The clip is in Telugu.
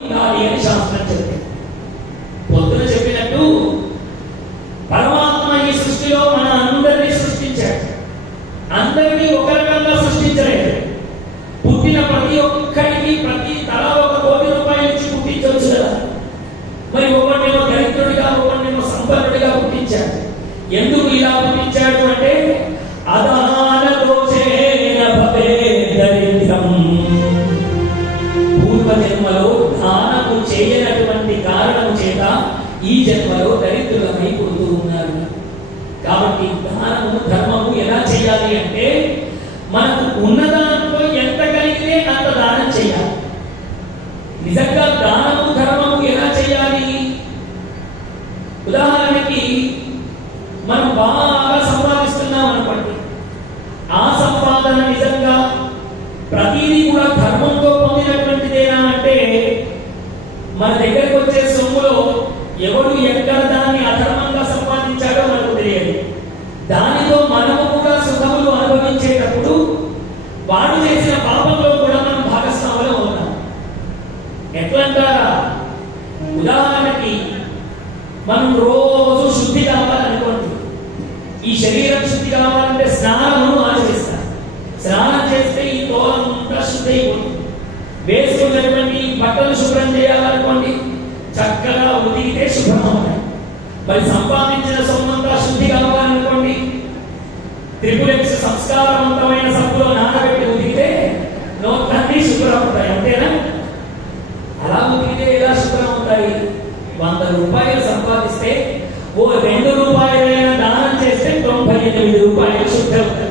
ఉండాలి అని శాస్త్రం చెప్పింది పొద్దున చెప్పినట్టు పరమాత్మ ఈ సృష్టిలో మన అందరినీ సృష్టించాడు. అందరినీ ఒక రకంగా సృష్టించలేదు. పుట్టిన ప్రతి ఒక్కడికి ప్రతి తల ఒక కోటి రూపాయల నుంచి పుట్టించవచ్చు కదా. మరి ఒకరినేమో దరిద్రుడిగా ఒకరినేమో సంపన్నుడిగా పుట్టించాడు. ఎందుకు ఇలా పుట్టించాడు చేయనటువంటి కారణం చేత ఈ జన్మలో దరిద్రులమై పుడుతూ ఉన్నారు. కాబట్టి దానము ధర్మము ఎలా చేయాలి అంటే మనకు ఉన్నదాంట్లో ఎంత కలిగితే అంత దానం చేయాలి. నిజంగా దానము ధర్మము ఎలా చేయాలి? ఉదాహరణకి మనం బాగా సంపాదిస్తున్నాం అనుకోండి. ఆ సంపాదన నిజంగా ప్రతిదీ మన దగ్గరికి వచ్చే సొమ్ములో ఎవడు ఎక్కడ దాన్ని అధర్మంగా సంపాదించాడో మనకు తెలియదు. దానితో మనము కూడా సుఖములు అనుభవించేటప్పుడు వాడు చేసిన పాపంలో కూడా మనం భాగస్వాములు ఉన్నాం ఎట్లంటారా? ఉదాహరణకి మనం రోజు శుద్ధి కావాలనుకోండి. ఈ శరీరం శుద్ధి కావాలంటే స్నానము ఆచరిస్తాం స్నానం చేస్తే ఈ తోలంతా శుద్ధి అయిపోతుంది వేసుకున్నటువంటి చక్కగా ఉదిగితే శుభ్రం అవుతాయి మరి సంపాదించిన సొమ్మంతా శుద్ధి కలవాలనుకోండి త్రిపులెక్స్ సంస్కారవంతమైన సబ్బులో నానబెట్టి ఉదిగితే నోట్లన్నీ శుభ్రం అవుతాయి అంతేనా? అలా ఉదిగితే ఎలా శుభ్రం అవుతాయి వంద రూపాయలు సంపాదిస్తే ఓ రెండు రూపాయలైనా దానం చేస్తే తొంభై ఎనిమిది రూపాయలు శుద్ధి. అవుతాయి